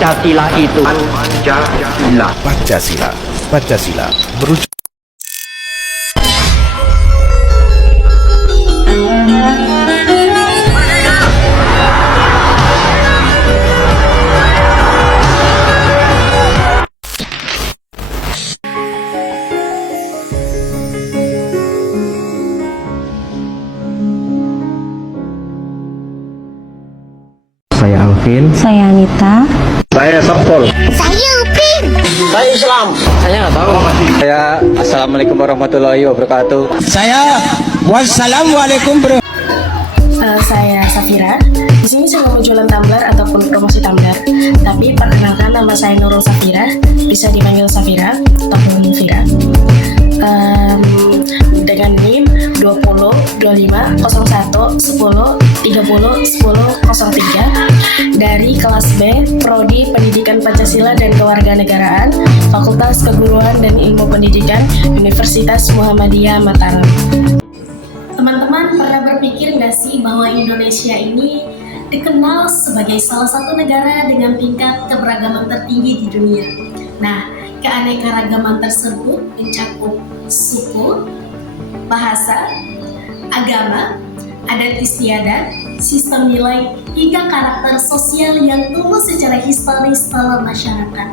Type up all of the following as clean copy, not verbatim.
Pancasila itu Pancasila merujuk Saya Alvin. Saya Anita. Saya Sapol. Saya Upin. Saya Islam. Saya nggak tahu. Saya Assalamualaikum warahmatullahi wabarakatuh. Saya wassalamualaikum bro. Saya Safira. Di sini saya mau jualan tumbler ataupun promosi tumbler. Tapi perkenalkan, nama saya Nurul Safira. Bisa dipanggil Safira ataupun Nufira. Dengan NIM 20 25 01 10 30 10 03 dari kelas B, Prodi Pendidikan Pancasila dan Kewarganegaraan, Fakultas Keguruan dan Ilmu Pendidikan, Universitas Muhammadiyah Mataram. Teman-teman pernah berpikir nggak sih bahwa Indonesia ini dikenal sebagai salah satu negara dengan tingkat keberagaman tertinggi di dunia? Nah, keanekaragaman tersebut mencakup suku, bahasa, agama, adat istiadat, sistem nilai, hingga karakter sosial yang tumbuh secara historis dalam masyarakat.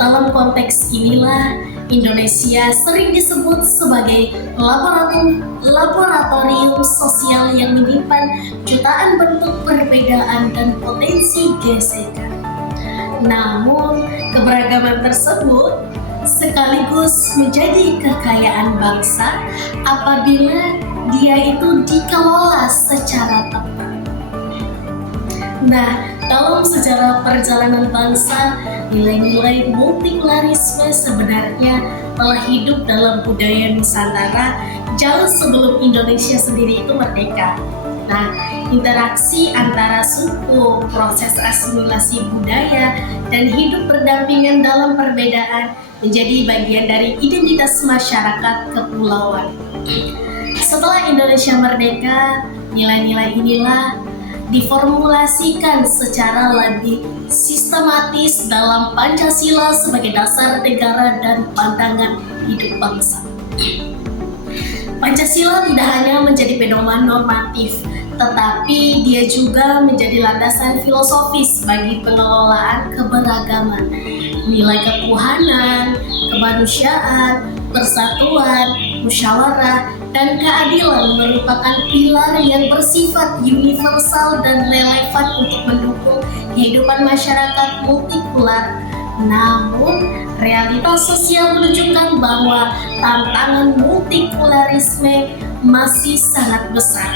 Dalam konteks inilah, Indonesia sering disebut sebagai laboratorium sosial yang menyimpan jutaan bentuk perbedaan dan potensi gesekan. Namun, keberagaman tersebut sekaligus menjadi kekayaan bangsa apabila dia itu dikelola secara tepat. Nah, dalam sejarah perjalanan bangsa, nilai-nilai multikularisme sebenarnya telah hidup dalam budaya Nusantara jauh sebelum Indonesia sendiri itu merdeka. Nah, interaksi antara suku, proses asimilasi budaya, dan hidup berdampingan dalam perbedaan menjadi bagian dari identitas masyarakat kepulauan. Setelah Indonesia merdeka, nilai-nilai inilah diformulasikan secara lebih sistematis dalam Pancasila sebagai dasar negara dan pandangan hidup bangsa. Pancasila tidak hanya menjadi pedoman normatif, tetapi dia juga menjadi landasan filosofis bagi pengelolaan keberagaman, nilai ketuhanan, kemanusiaan, persatuan, musyawarah, dan keadilan merupakan pilar yang bersifat universal dan relevan untuk mendukung kehidupan masyarakat multikular. Namun, realitas sosial menunjukkan bahwa tantangan multikularisme masih sangat besar,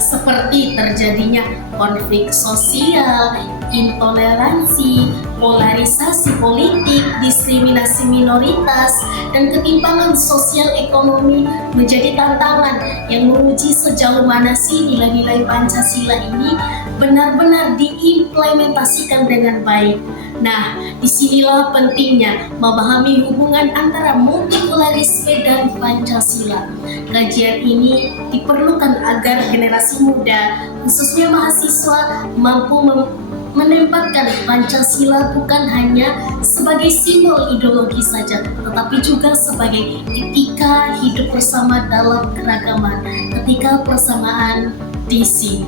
seperti terjadinya konflik sosial, intoleransi, polarisasi politik, diskriminasi minoritas, dan ketimpangan sosial ekonomi menjadi tantangan yang menguji sejauh mana sih nilai-nilai Pancasila ini benar-benar diimplementasikan dengan baik. Nah, disinilah pentingnya memahami hubungan antara multikularisme dan Pancasila. Kajian ini diperlukan agar generasi muda, khususnya mahasiswa, mampu menempatkan Pancasila bukan hanya sebagai simbol ideologi saja, tetapi juga sebagai etika hidup bersama dalam keragaman, ketika persamaan di sini.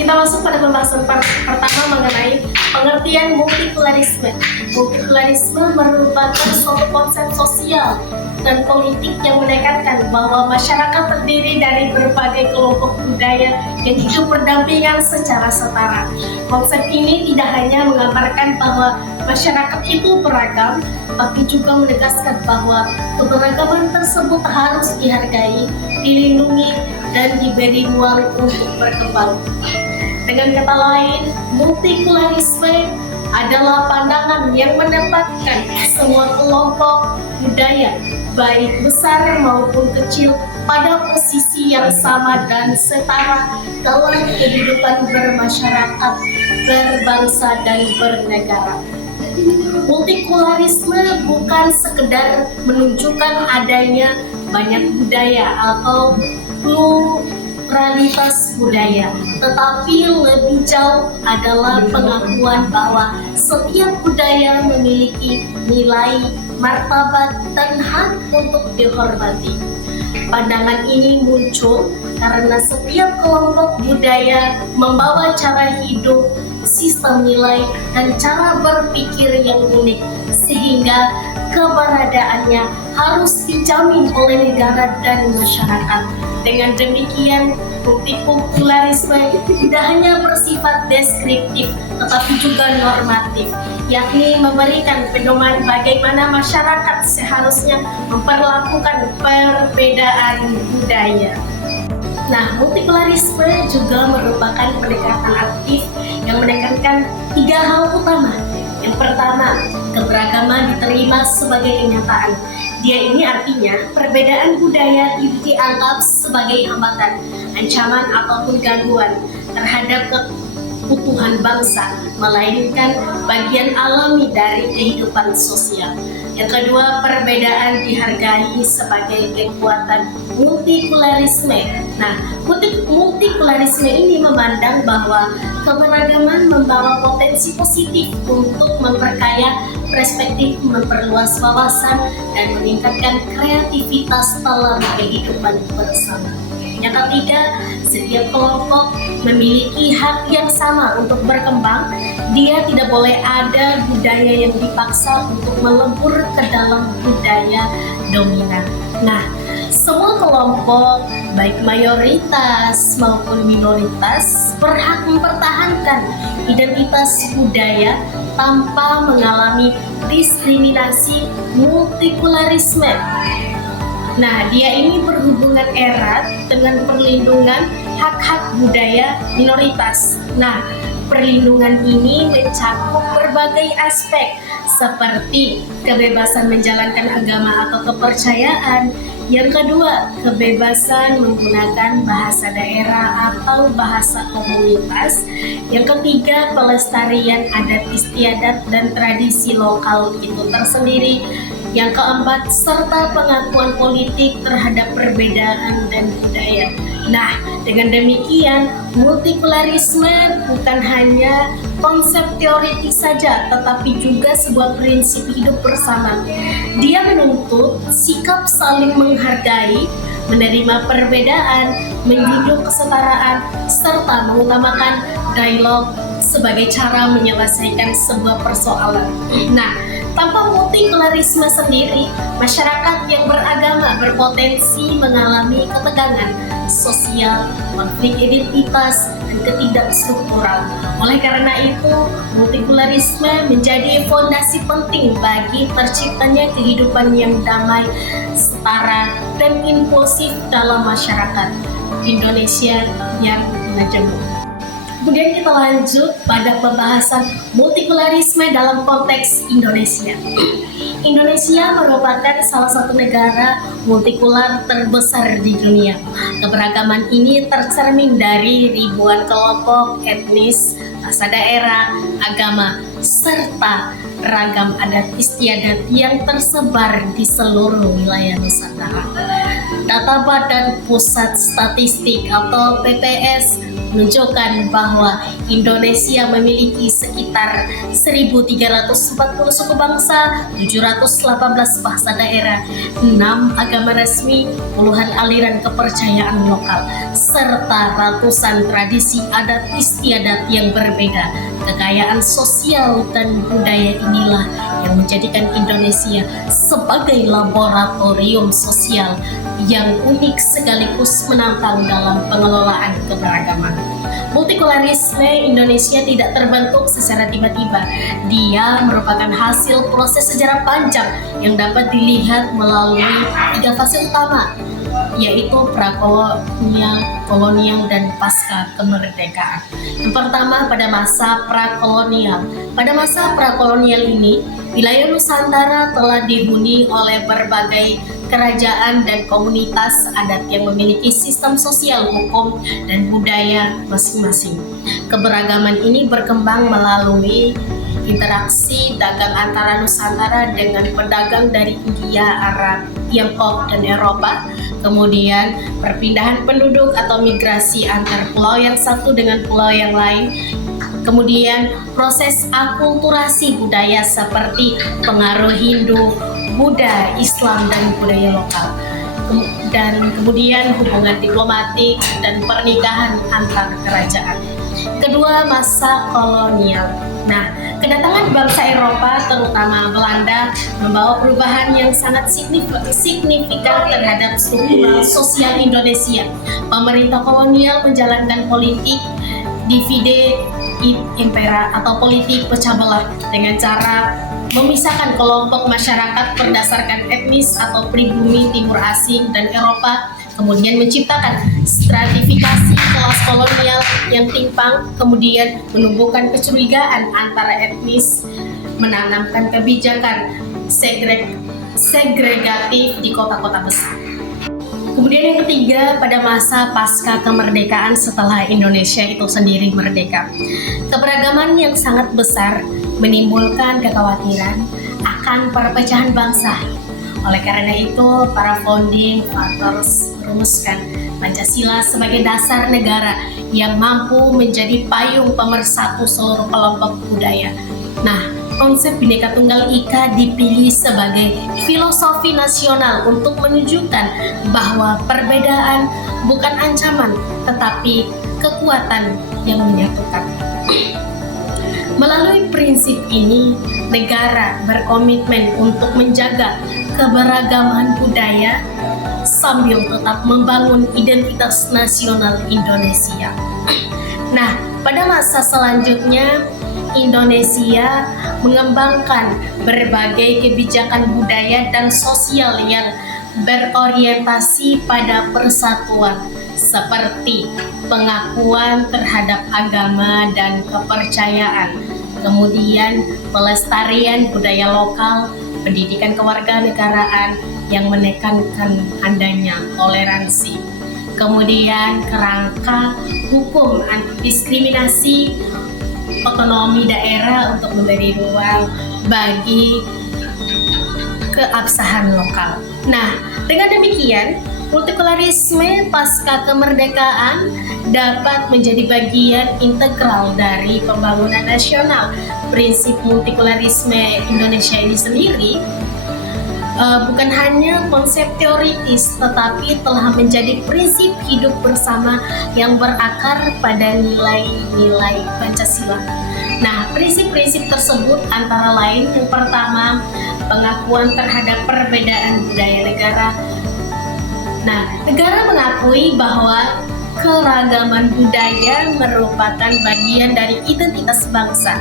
Kita masuk pada pembahasan pertama mengenai pengertian multikularisme. Multikularisme merupakan suatu konsep sosial dan politik yang menekankan bahwa masyarakat terdiri dari berbagai kelompok budaya yang hidup berdampingan secara setara. Konsep ini tidak hanya menggambarkan bahwa masyarakat itu beragam, tapi juga menegaskan bahwa keberagaman tersebut harus dihargai, dilindungi, dan diberi ruang untuk berkembang. Dengan kata lain, multikularisme adalah pandangan yang menempatkan semua kelompok budaya, baik besar maupun kecil, pada posisi yang sama dan setara dalam kehidupan bermasyarakat, berbangsa, dan bernegara. Multikularisme bukan sekedar menunjukkan adanya banyak budaya atau netralitas budaya, tetapi lebih jauh adalah pengakuan bahwa setiap budaya memiliki nilai, martabat, dan hak untuk dihormati. Pandangan ini muncul karena setiap kelompok budaya membawa cara hidup, sistem nilai, dan cara berpikir yang unik, sehingga keberadaannya harus dijamin oleh negara dan masyarakat. Dengan demikian, multikulturalisme tidak hanya bersifat deskriptif, tetapi juga normatif, yakni memberikan pedoman bagaimana masyarakat seharusnya memperlakukan perbedaan budaya. Nah, multikulturalisme juga merupakan pendekatan aktif yang menekankan 3 hal utama. Yang pertama, keberagaman diterima sebagai kenyataan. Dia ini artinya perbedaan budaya tidak dianggap sebagai hambatan, ancaman ataupun gangguan terhadap keutuhan bangsa, melainkan bagian alami dari kehidupan sosial. Yang kedua, perbedaan dihargai sebagai kekuatan multikulturalisme. Nah, multikulturalisme ini memandang bahwa keberagaman membawa potensi positif untuk memperkaya perspektif, memperluas wawasan, dan meningkatkan kreativitas dalam kehidupan bersama. Yang ketiga, setiap kelompok memiliki hak yang sama untuk berkembang. Dia tidak boleh ada budaya yang dipaksa untuk melebur ke dalam budaya dominan. Nah, semua kelompok, baik mayoritas maupun minoritas, berhak mempertahankan identitas budaya tanpa mengalami diskriminasi multikulturalisme. Nah, dia ini berhubungan erat dengan perlindungan hak-hak budaya minoritas. Nah, perlindungan ini mencakup berbagai aspek seperti kebebasan menjalankan agama atau kepercayaan. Yang kedua, kebebasan menggunakan bahasa daerah atau bahasa komunitas. Yang ketiga, pelestarian adat istiadat dan tradisi lokal itu tersendiri. Yang keempat, serta pengakuan politik terhadap perbedaan dan budaya. Nah, dengan demikian, multikulturalisme bukan hanya konsep teoritis saja, tetapi juga sebuah prinsip hidup bersama. Dia menuntut sikap saling menghargai, menerima perbedaan, menjunjung kesetaraan, serta mengutamakan dialog sebagai cara menyelesaikan sebuah persoalan. Nah, tanpa multikulturalisme sendiri, masyarakat yang beragama berpotensi mengalami ketegangan sosial, konflik identitas, dan ketidakstruktural. Oleh karena itu, multikulturalisme menjadi fondasi penting bagi terciptanya kehidupan yang damai, setara, dan inklusif dalam masyarakat Indonesia yang majemuk. Kemudian kita lanjut pada pembahasan multikulturalisme dalam konteks Indonesia. Indonesia merupakan salah satu negara multikular terbesar di dunia. Keberagaman ini tercermin dari ribuan kelompok etnis, bahasa daerah, agama, serta ragam adat istiadat yang tersebar di seluruh wilayah Nusantara. Data Badan Pusat Statistik atau BPS menunjukkan bahwa Indonesia memiliki sekitar 1.340 suku bangsa, 718 bahasa daerah, 6 agama resmi, puluhan aliran kepercayaan lokal, serta ratusan tradisi adat istiadat yang berbeda. Kekayaan sosial dan budaya inilah yang menjadikan Indonesia sebagai laboratorium sosial yang unik sekaligus menantang dalam pengelolaan keberagaman. Multikulturalisme Indonesia tidak terbentuk secara tiba-tiba. Dia merupakan hasil proses sejarah panjang yang dapat dilihat melalui 3 fase utama, yaitu prakolonial, kolonial, dan pasca kemerdekaan. Yang pertama, pada masa prakolonial. Pada masa prakolonial ini, wilayah Nusantara telah dihuni oleh berbagai kerajaan dan komunitas adat yang memiliki sistem sosial, hukum, dan budaya masing-masing. Keberagaman ini berkembang melalui interaksi dagang antara Nusantara dengan pedagang dari India, Arab, Tiongkok, dan Eropa. kemudian perpindahan penduduk atau migrasi antar pulau yang satu dengan pulau yang lain, kemudian proses akulturasi budaya seperti pengaruh Hindu, Buddha, Islam, dan budaya lokal. Dan kemudian hubungan diplomatik dan pernikahan antar kerajaan. Kedua, masa kolonial. Nah, kedatangan bangsa Eropa, terutama Belanda, membawa perubahan yang sangat signifikan terhadap struktur sosial Indonesia. Pemerintah kolonial menjalankan politik divide et impera atau politik pecah belah dengan cara memisahkan kelompok masyarakat berdasarkan etnis atau pribumi timur asing dan Eropa, kemudian menciptakan stratifikasi kelas kolonial yang timpang, kemudian menumbuhkan kecurigaan antara etnis, menanamkan kebijakan segregatif di kota-kota besar. Kemudian yang ketiga, pada masa pasca kemerdekaan setelah Indonesia itu sendiri merdeka, keberagaman yang sangat besar menimbulkan kekhawatiran akan perpecahan bangsa. Oleh karena itu, para founding fathers merumuskan Pancasila sebagai dasar negara yang mampu menjadi payung pemersatu seluruh kelompok budaya. Nah, konsep Bhinneka Tunggal Ika dipilih sebagai filosofi nasional untuk menunjukkan bahwa perbedaan bukan ancaman, tetapi kekuatan yang menyatukan. Melalui prinsip ini, negara berkomitmen untuk menjaga keberagaman budaya sambil tetap membangun identitas nasional Indonesia. Nah, pada masa selanjutnya, Indonesia mengembangkan berbagai kebijakan budaya dan sosial yang berorientasi pada persatuan, seperti pengakuan terhadap agama dan kepercayaan, kemudian pelestarian budaya lokal, pendidikan kewarganegaraan yang menekankan adanya toleransi, kemudian kerangka hukum anti diskriminasi, otonomi daerah untuk memberi ruang bagi keabsahan lokal. Nah, dengan demikian, multikulturalisme pasca kemerdekaan dapat menjadi bagian integral dari pembangunan nasional. Prinsip multikulturalisme Indonesia ini sendiri bukan hanya konsep teoritis, tetapi telah menjadi prinsip hidup bersama yang berakar pada nilai-nilai Pancasila. Nah, prinsip-prinsip tersebut antara lain, yang pertama, pengakuan terhadap perbedaan budaya negara. Nah, negara mengakui bahwa keragaman budaya merupakan bagian dari identitas bangsa.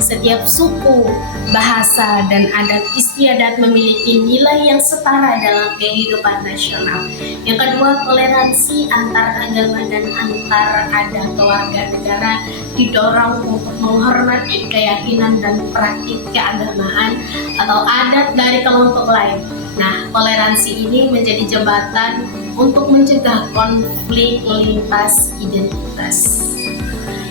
Setiap suku, bahasa, dan adat istiadat memiliki nilai yang setara dalam kehidupan nasional. Yang kedua, toleransi antar agama dan antar adat kewarganegaraan didorong untuk menghormati keyakinan dan praktik keagamaan atau adat dari kelompok lain. Nah, toleransi ini menjadi jembatan untuk mencegah konflik lintas identitas.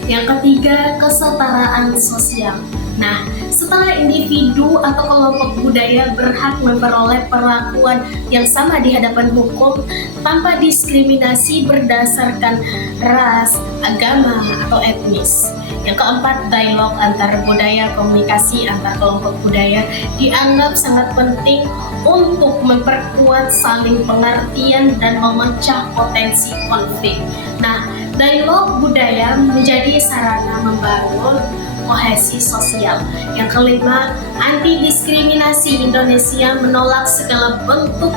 Yang ketiga, kesetaraan sosial. Nah, setelah individu atau kelompok budaya berhak memperoleh perlakuan yang sama di hadapan hukum tanpa diskriminasi berdasarkan ras, agama, atau etnis. Yang keempat, dialog antar budaya, komunikasi antar kelompok budaya dianggap sangat penting untuk memperkuat saling pengertian dan memecah potensi konflik. Nah, dialog budaya menjadi sarana membangun kohesi sosial. Yang kelima, anti diskriminasi Indonesia menolak segala bentuk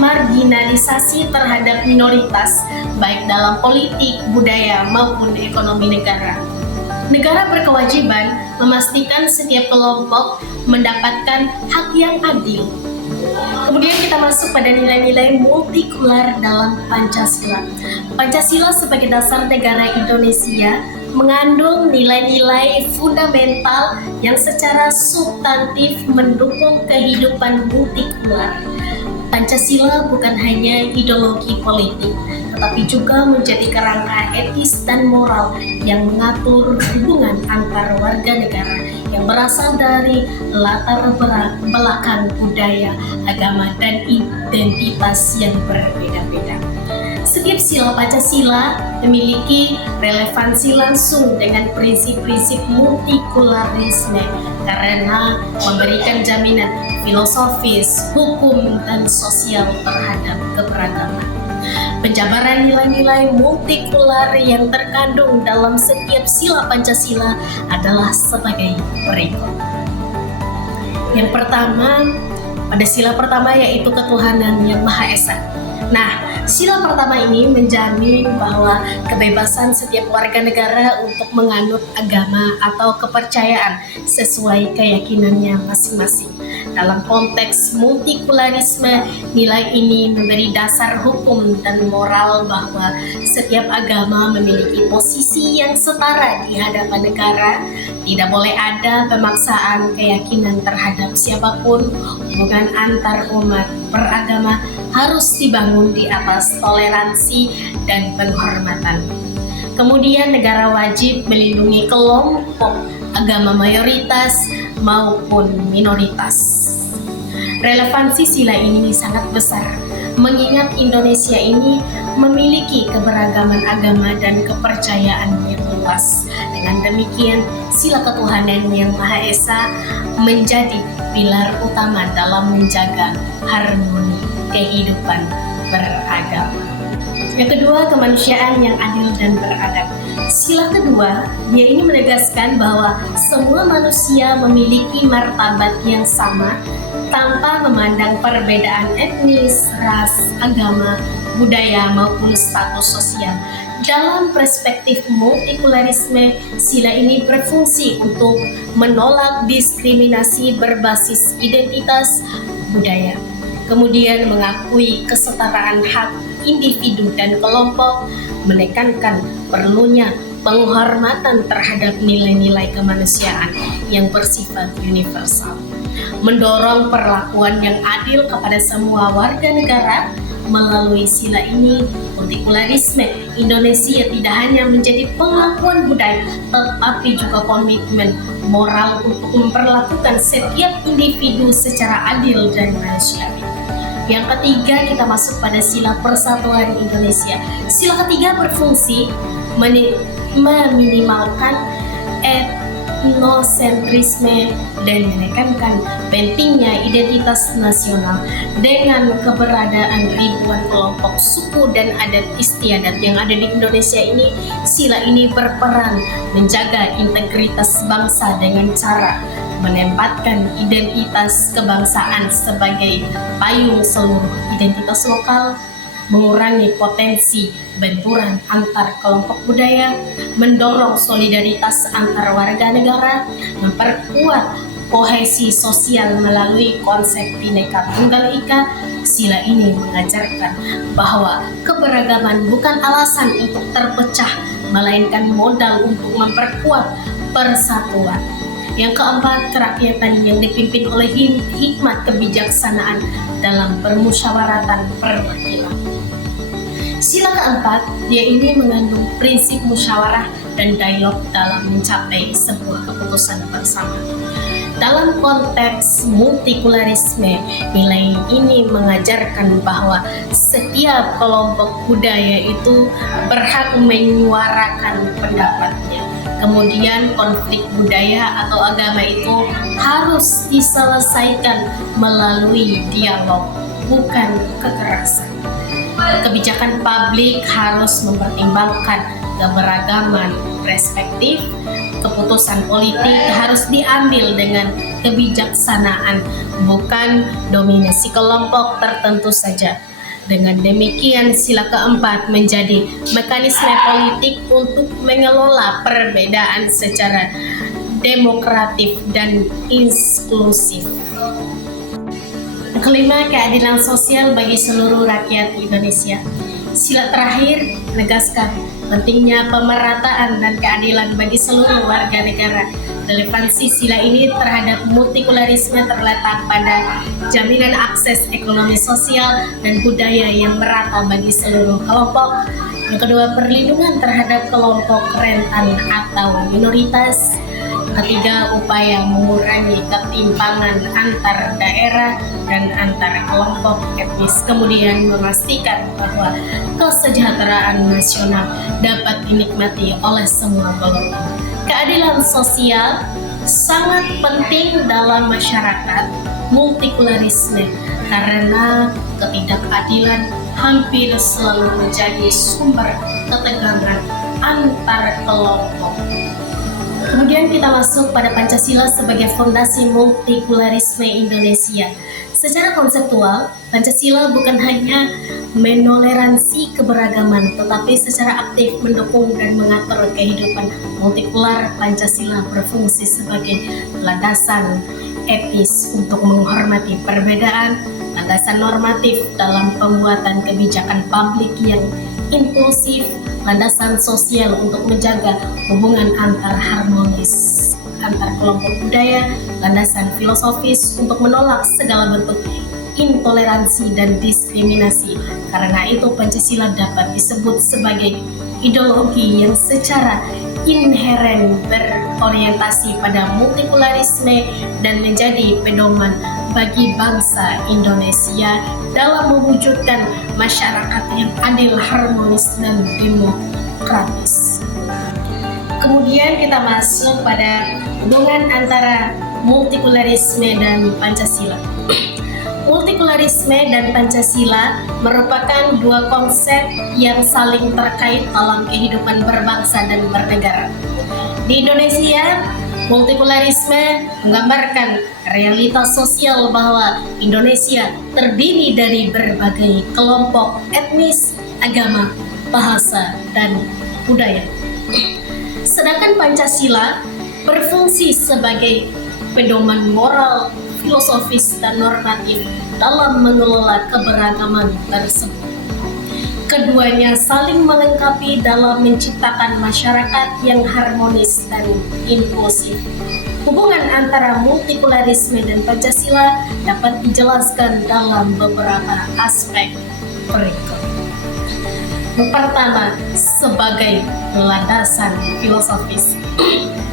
marginalisasi terhadap minoritas, baik dalam politik, budaya, maupun ekonomi negara. Negara berkewajiban memastikan setiap kelompok mendapatkan hak yang adil. Kemudian kita masuk pada nilai-nilai multikular dalam Pancasila. Pancasila sebagai dasar negara Indonesia mengandung nilai-nilai fundamental yang secara substantif mendukung kehidupan multikular. Pancasila bukan hanya ideologi politik, tetapi juga menjadi kerangka etis dan moral yang mengatur hubungan antar warga negara yang berasal dari latar belakang budaya, agama, dan identitas yang berbeda-beda. Setiap sila Pancasila memiliki relevansi langsung dengan prinsip-prinsip multikularisme karena memberikan jaminan filosofis, hukum, dan sosial terhadap keberagaman. Penjabaran nilai-nilai multikular yang terkandung dalam setiap sila Pancasila adalah sebagai berikut. Yang pertama, pada sila pertama yaitu ketuhanan yang Maha Esa. Nah, sila pertama ini menjamin bahwa kebebasan setiap warga negara untuk menganut agama atau kepercayaan sesuai keyakinannya masing-masing. Dalam konteks multikularisme, nilai ini memberi dasar hukum dan moral bahwa setiap agama memiliki posisi yang setara di hadapan negara. Tidak boleh ada pemaksaan keyakinan terhadap siapapun. Hubungan antar umat beragama harus dibangun di atas toleransi dan penghormatan. Kemudian negara wajib melindungi kelompok agama mayoritas maupun minoritas. Relevansi sila ini sangat besar, mengingat Indonesia ini memiliki keberagaman agama dan kepercayaan yang luas. Dengan demikian, sila ketuhanan yang Maha Esa menjadi pilar utama dalam menjaga harmoni kehidupan beragama. Yang kedua, kemanusiaan yang adil dan beradab. Sila kedua, dia ini menegaskan bahwa semua manusia memiliki martabat yang sama tanpa memandang perbedaan etnis, ras, agama, budaya, maupun status sosial. Dalam perspektif multikularisme, sila ini berfungsi untuk menolak diskriminasi berbasis identitas budaya, kemudian mengakui kesetaraan hak individu dan kelompok, menekankan perlunya penghormatan terhadap nilai-nilai kemanusiaan yang bersifat universal, mendorong perlakuan yang adil kepada semua warga negara. Melalui sila ini, multikularisme Indonesia tidak hanya menjadi pengakuan budaya, tetapi juga komitmen moral untuk memperlakukan setiap individu secara adil dan manusiawi. Yang ketiga, kita masuk pada sila persatuan Indonesia. Sila ketiga berfungsi meminimalkan etnosentrisme dan menekankan pentingnya identitas nasional. Dengan keberadaan ribuan kelompok suku dan adat istiadat yang ada di Indonesia ini, sila ini berperan menjaga integritas bangsa dengan cara menempatkan identitas kebangsaan sebagai payung seluruh identitas lokal, mengurangi potensi benturan antar kelompok budaya, mendorong solidaritas antar warga negara, memperkuat kohesi sosial melalui konsep Bhinneka Tunggal Ika. Sila ini mengajarkan bahwa keberagaman bukan alasan untuk terpecah, melainkan modal untuk memperkuat persatuan. Yang keempat, kerakyatan yang dipimpin oleh hikmat kebijaksanaan dalam permusyawaratan perwakilan. Sila keempat, dia ini mengandung prinsip musyawarah dan dialog dalam mencapai sebuah keputusan bersama. Dalam konteks multikularisme, nilai ini mengajarkan bahwa setiap kelompok budaya itu berhak menyuarakan pendapatnya. Kemudian konflik budaya atau agama itu harus diselesaikan melalui dialog, bukan kekerasan. Kebijakan publik harus mempertimbangkan keberagaman perspektif. Keputusan politik harus diambil dengan kebijaksanaan, bukan dominasi kelompok tertentu saja. Dengan demikian, sila keempat menjadi mekanisme politik untuk mengelola perbedaan secara demokratif dan inklusif. Kelima, keadilan sosial bagi seluruh rakyat Indonesia. Sila terakhir menegaskan pentingnya pemerataan dan keadilan bagi seluruh warga negara. Relevansi sila ini terhadap multikularisme terletak pada jaminan akses ekonomi sosial dan budaya yang merata bagi seluruh kelompok. Yang kedua, perlindungan terhadap kelompok rentan atau minoritas. Ketiga, upaya mengurangi ketimpangan antar daerah dan antar kelompok etnis. Kemudian memastikan bahwa kesejahteraan nasional dapat dinikmati oleh semua golongan. Keadilan sosial sangat penting dalam masyarakat multikularisme karena ketidakadilan hampir selalu menjadi sumber ketegangan antar kelompok. Kemudian kita masuk pada Pancasila sebagai fondasi multikularisme Indonesia. Secara konseptual, Pancasila bukan hanya menoleransi keberagaman, tetapi secara aktif mendukung dan mengatur kehidupan multikular. Pancasila berfungsi sebagai landasan etis untuk menghormati perbedaan, landasan normatif dalam pembuatan kebijakan publik yang inklusif, landasan sosial untuk menjaga hubungan antar harmonis antar kelompok budaya, landasan filosofis untuk menolak segala bentuk intoleransi dan diskriminasi. Karena itu Pancasila dapat disebut sebagai ideologi yang secara inheren berorientasi pada multikularisme dan menjadi pedoman bagi bangsa Indonesia dalam mewujudkan masyarakat yang adil, harmonis, dan demokratis. Kemudian kita masuk pada hubungan antara multikularisme dan Pancasila. Multikularisme dan Pancasila merupakan dua konsep yang saling terkait dalam kehidupan berbangsa dan bernegara. Di Indonesia, multikularisme menggambarkan realitas sosial bahwa Indonesia terdiri dari berbagai kelompok etnis, agama, bahasa, dan budaya. Sedangkan Pancasila berfungsi sebagai pedoman moral, filosofis, dan normatif dalam mengelola keberagaman tersebut. Keduanya saling melengkapi dalam menciptakan masyarakat yang harmonis dan inklusif. Hubungan antara multikularisme dan Pancasila dapat dijelaskan dalam beberapa aspek berikut. Yang pertama, sebagai landasan filosofis.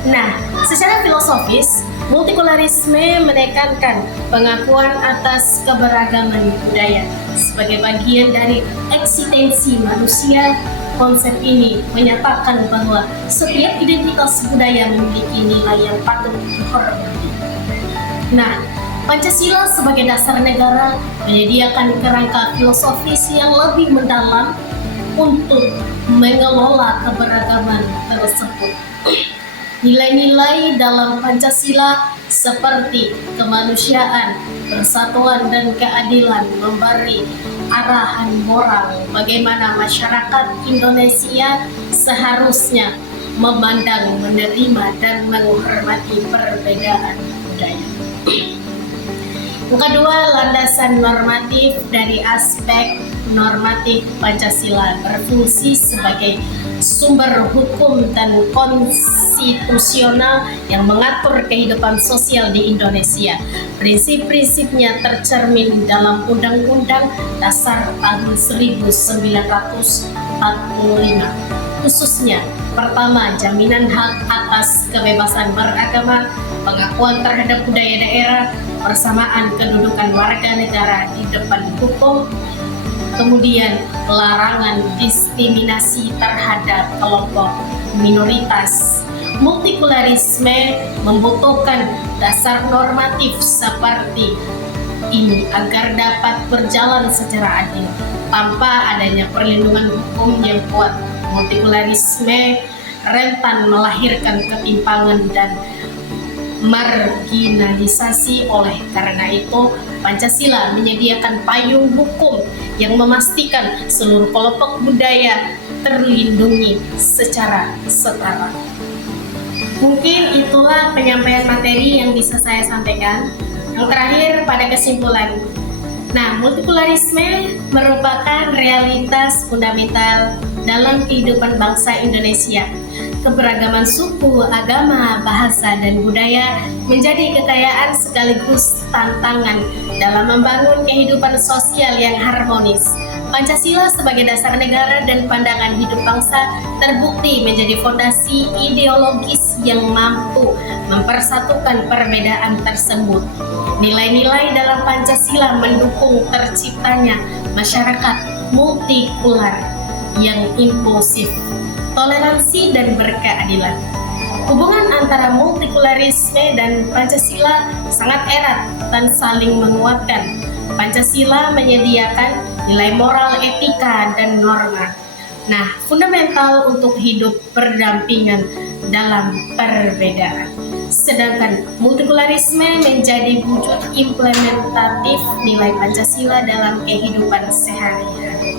Nah, secara filosofis, multikularisme menekankan pengakuan atas keberagaman budaya sebagai bagian dari eksistensi manusia. Konsep ini menyatakan bahwa setiap identitas budaya memiliki nilai yang patut dihormati. Nah, Pancasila sebagai dasar negara menyediakan kerangka filosofis yang lebih mendalam untuk mengelola keberagaman tersebut. Nilai-nilai dalam Pancasila seperti kemanusiaan, persatuan, dan keadilan memberi arahan moral bagaimana masyarakat Indonesia seharusnya memandang, menerima, dan menghormati perbedaan budaya. Yang kedua, landasan normatif. Dari aspek normatif, Pancasila berfungsi sebagai sumber hukum dan konstitusional yang mengatur kehidupan sosial di Indonesia. Prinsip-prinsipnya tercermin dalam Undang-Undang Dasar tahun 1945. Khususnya, pertama, jaminan hak atas kebebasan beragama, pengakuan terhadap budaya daerah, persamaan kedudukan warga negara di depan hukum, kemudian larangan diskriminasi terhadap kelompok minoritas. Multikularisme membutuhkan dasar normatif seperti ini agar dapat berjalan secara adil tanpa adanya perlindungan hukum yang kuat. Multikularisme rentan melahirkan ketimpangan dan marginalisasi. Oleh karena itu, Pancasila menyediakan payung hukum yang memastikan seluruh kelompok budaya terlindungi secara setara. Mungkin itulah penyampaian materi yang bisa saya sampaikan. Yang terakhir, pada kesimpulan. Nah, multikularisme merupakan realitas fundamental dalam kehidupan bangsa Indonesia. Keberagaman suku, agama, bahasa, dan budaya menjadi kekayaan sekaligus tantangan dalam membangun kehidupan sosial yang harmonis. Pancasila sebagai dasar negara dan pandangan hidup bangsa terbukti menjadi fondasi ideologis yang mampu mempersatukan perbedaan tersebut. Nilai-nilai dalam Pancasila mendukung terciptanya masyarakat multikular yang inklusif, toleransi, dan berkeadilan. Hubungan antara multikularisme dan Pancasila sangat erat dan saling menguatkan. Pancasila menyediakan nilai moral, etika, dan norma. Nah, fundamental untuk hidup berdampingan dalam perbedaan. Sedangkan multikularisme menjadi wujud implementatif nilai Pancasila dalam kehidupan sehari-hari.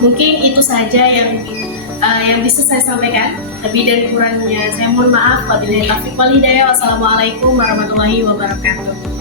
Mungkin itu saja yang bisa saya sampaikan. Lebih dan kurangnya saya mohon maaf. Wabillahi taufiq wal hidayah. Wassalamualaikum warahmatullahi wabarakatuh.